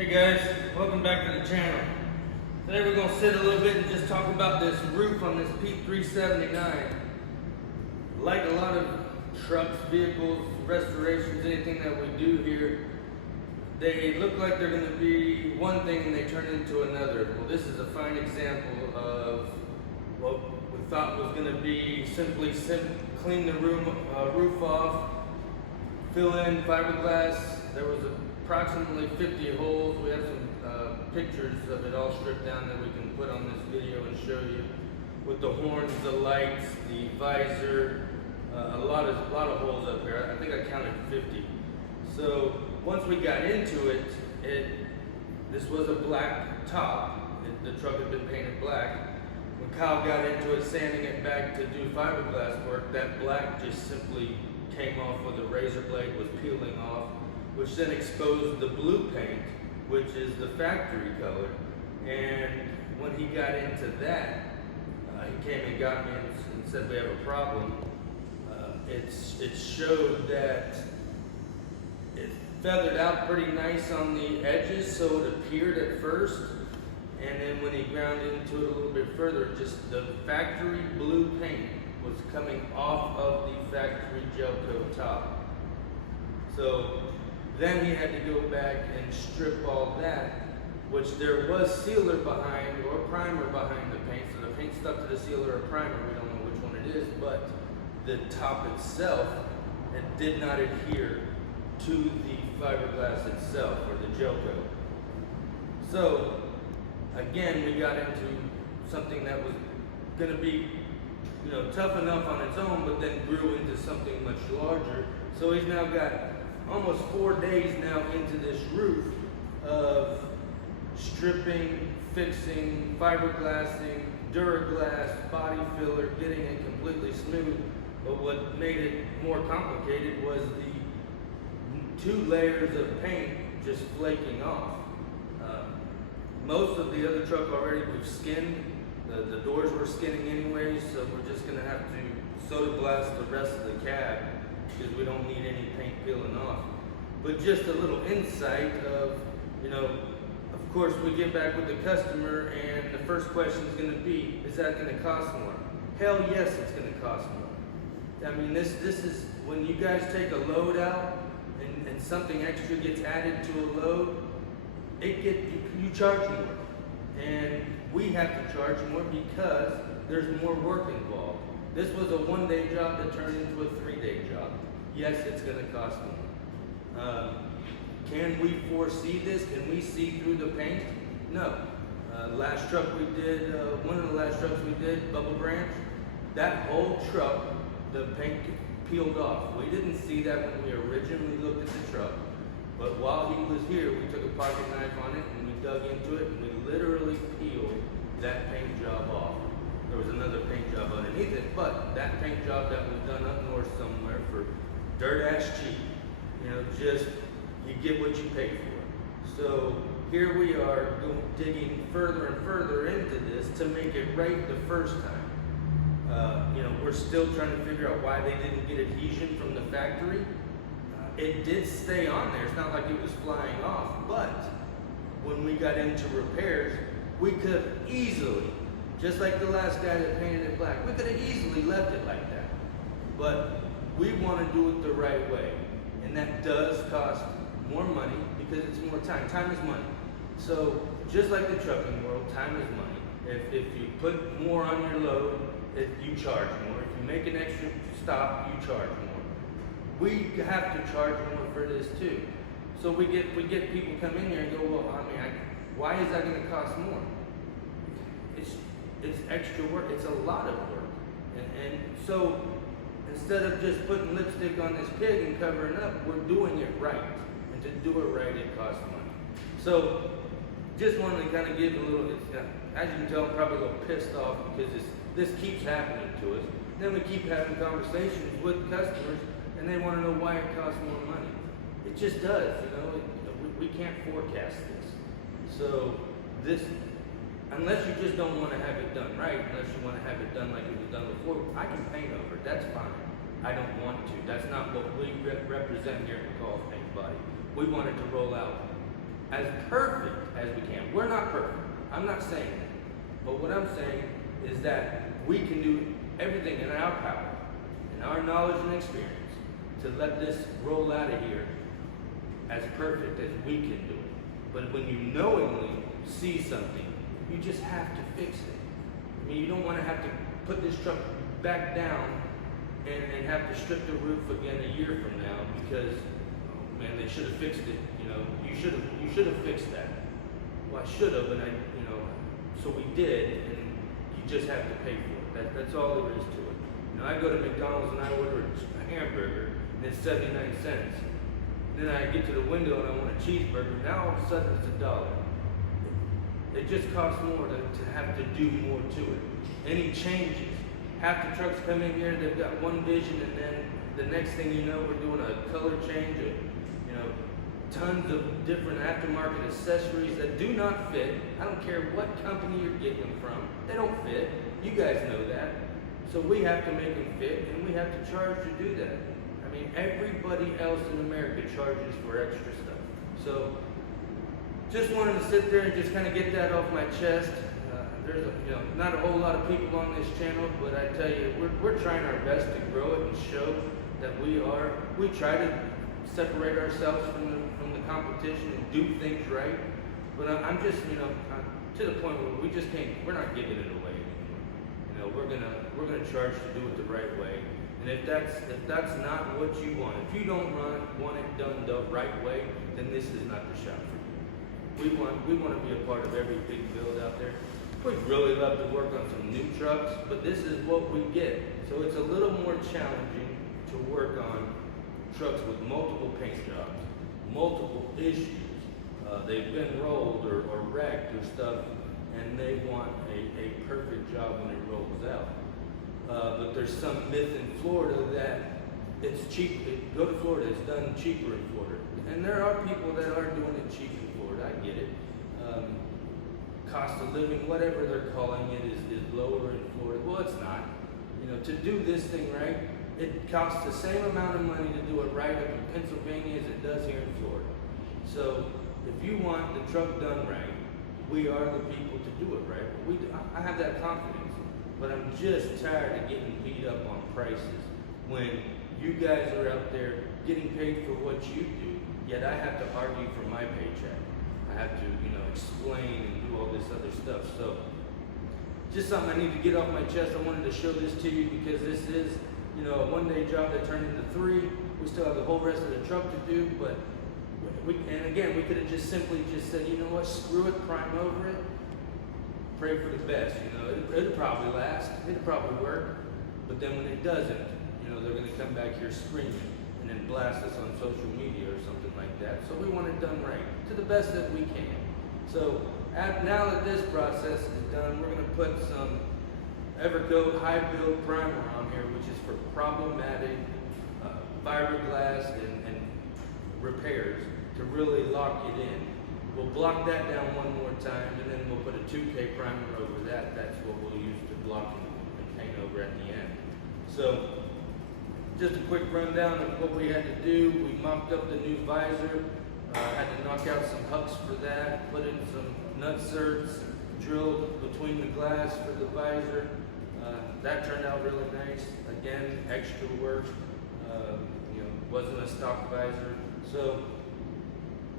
Hey guys, welcome back to the channel. Today we're going to sit a little bit and just talk about this roof on this P379. Like a lot of trucks, vehicles, restorations, anything that we do here, they look like they're going to be one thing and they turn into another. Well, this is a fine example of what we thought was going to be simply clean the roof off, fill in fiberglass. There was approximately 50 holes. We have some pictures of it all stripped down that we can put on this video and show you, with the horns, the lights, the visor, a lot of holes up here. I think I counted 50. So once we got into it, this was a black top. The truck had been painted black. When Kyle got into it, sanding it back to do fiberglass work, that black just simply came off with a razor blade, was peeling off, which then exposed the blue paint, which is the factory color. And when he got into that, he came and got me and said we have a problem. It showed that it feathered out pretty nice on the edges, so it appeared at first, and then when he ground into it a little bit further, just the factory blue paint was coming off of the factory gel coat top. So then he had to go back and strip all that, which there was sealer behind or primer behind the paint. So the paint stuck to the sealer or primer, we don't know which one it is, but the top itself, it did not adhere to the fiberglass itself or the gel coat. So again, we got into something that was going to be, tough enough on its own, but then grew into something much larger. So he's now got almost 4 days now into this roof of stripping, fixing, fiberglassing, Duraglass, body filler, getting it completely smooth. But what made it more complicated was the 2 layers of paint just flaking off. Most of the other truck already we've skinned. The doors were skinning anyways, so we're just gonna have to soda blast the rest of the cab because we don't need any paint peeling off. But just a little insight of, of course we get back with the customer and the first question is gonna be, is that gonna cost more? Hell yes, it's gonna cost more. I mean, this is, when you guys take a load out and something extra gets added to a load, you charge more. And we have to charge more because there's more work involved. This was a 1-day job that turned into a 3-day job. Yes, it's going to cost more. Can we foresee this? Can we see through the paint? No. Last truck we did, one of the last trucks we did, Bubble Branch, that whole truck, the paint peeled off. We didn't see that when we originally looked at the truck, but while he was here, we took a pocket knife on it and we dug into it and we literally peeled that paint job off. There was another paint job underneath it, but that paint job that was done up north somewhere for dirt ass cheap, just you get what you pay for. So here we are digging further and further into this to make it right the first time. We're still trying to figure out why they didn't get adhesion from the factory. It did stay on there. It's not like it was flying off, but when we got into repairs, we could have easily, just like the last guy that painted it black, we could have easily left it like that. But we want to do it the right way. And that does cost more money because it's more time. Time is money. So just like the trucking world, time is money. If you put more on your load, you charge more. If you make an extra stop, you charge more. We have to charge more for this too. So we get people come in here and go, well, why is that going to cost more? It's extra work. It's a lot of work. And so instead of just putting lipstick on this pig and covering up, we're doing it right. And to do it right, it costs money. So just wanted to kind of give a little, as you can tell, I'm probably a little pissed off because this keeps happening to us. Then we keep having conversations with customers and they want to know why it costs more money. It just does, we can't forecast this. So unless you just don't want to have it done right, unless you want to have it done like it was done before, I can paint over it, that's fine. I don't want to. That's not what we represent here at McCall's Paint Body. We want it to roll out as perfect as we can. We're not perfect. I'm not saying that. But what I'm saying is that we can do everything in our power, in our knowledge and experience, to let this roll out of here as perfect as we can do it. But when you knowingly see something, you just have to fix it. I mean, you don't want to have to put this truck back down and have to strip the roof again a year from now because, oh man, they should have fixed it. You should have fixed that. Well, I should have, and so we did, and you just have to pay for it. That's all there is to it. I go to McDonald's and I order a hamburger, and it's 79 cents. Then I get to the window and I want a cheeseburger. Now all of a sudden it's $1. It just costs more to have to do more to it. Any changes. Half the trucks come in here, they've got one vision, and then the next thing you know, we're doing a color change of, tons of different aftermarket accessories that do not fit. I don't care what company you're getting them from. They don't fit. You guys know that. So we have to make them fit, and we have to charge to do that. I mean, everybody else in America charges for extra stuff. So just wanted to sit there and just kind of get that off my chest. There's not a whole lot of people on this channel, but I tell you, we're trying our best to grow it and show that we try to separate ourselves from the competition and do things right. But I'm just, to the point where we just can't, we're not giving it away anymore. We're gonna charge to do it the right way. And if that's not what you want, if you don't want it done the right way, then this is not the shop for you. We want to be a part of every big build out there. We'd really love to work on some new trucks, but this is what we get. So it's a little more challenging to work on trucks with multiple paint jobs, multiple issues. They've been rolled or wrecked or stuff, and they want a perfect job when it rolls out. But there's some myth in Florida that it's cheap. Go to Florida, it's done cheaper in Florida. And there are people that are doing it cheap in Florida, I get it. Cost of living, whatever they're calling it, is lower in Florida. Well, it's not. To do this thing right, it costs the same amount of money to do it right up in Pennsylvania as it does here in Florida. So if you want the truck done right, we are the people to do it right. I have that confidence, but I'm just tired of getting beat up on prices when you guys are out there getting paid for what you do, yet I have to argue for my paycheck. I have to, explain and do all this other stuff. So just something I need to get off my chest. I wanted to show this to you because this is, a one-day job that turned into 3. We still have the whole rest of the truck to do, but we could have just simply said, you know what, screw it, prime over it, pray for the best. It'll probably last, it'll probably work, but then when it doesn't, they're going to come back here screaming and then blast us on social media or something like that. So we want it done right, to the best that we can. So now that this process is done, we're going to put some Evercoat high build primer on here, which is for problematic fiberglass and repairs to really lock it in. We'll block that down one more time, and then we'll put a 2K primer over that. That's what we'll use to block and paint over at the end. So just a quick rundown of what we had to do. We mocked up the new visor. Had to knock out some hooks for that, put in some nut certs, drilled between the glass for the visor. That turned out really nice. Again, extra work. Wasn't a stock visor. So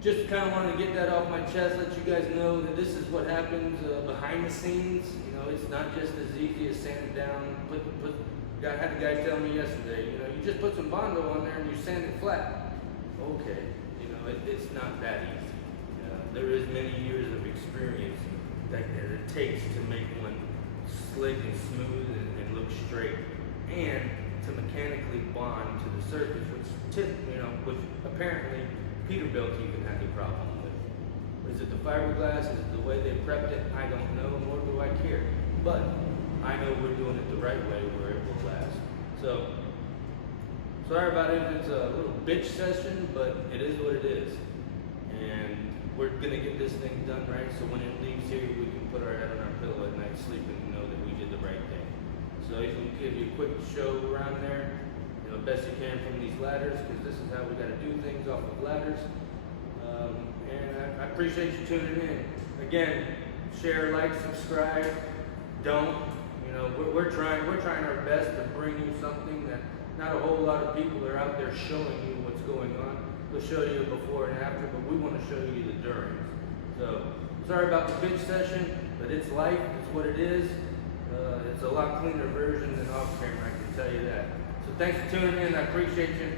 just kind of wanted to get that off my chest, let you guys know that this is what happens behind the scenes. It's not just as easy as sand it down. I had a guy tell me yesterday, you just put some Bondo on there and you sand it flat. Okay. It's not that easy. There is many years of experience that it takes to make one slick and smooth and look straight, and to mechanically bond to the surface, which apparently Peterbilt even had a problem with. Is it the fiberglass? Is it the way they prepped it? I don't know, nor do I care. But I know we're doing it the right way where it will last. So sorry about it if it's a little bitch session, but it is what it is. And we're gonna get this thing done right, so when it leaves here, we can put our head on our pillow at night, sleep, and know that we did the right thing. So you can give you a quick show around there, best you can from these ladders, because this is how we gotta do things off of ladders. And I appreciate you tuning in. Again, share, like, subscribe. Don't. You know, we're trying our best to bring you something that not a whole lot of people are out there showing you what's going on. We'll show you before and after, but we want to show you the during. So, sorry about the big session, but it's life, it's what it is. It's a lot cleaner version than off camera, I can tell you that. So thanks for tuning in, I appreciate you.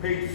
Peace.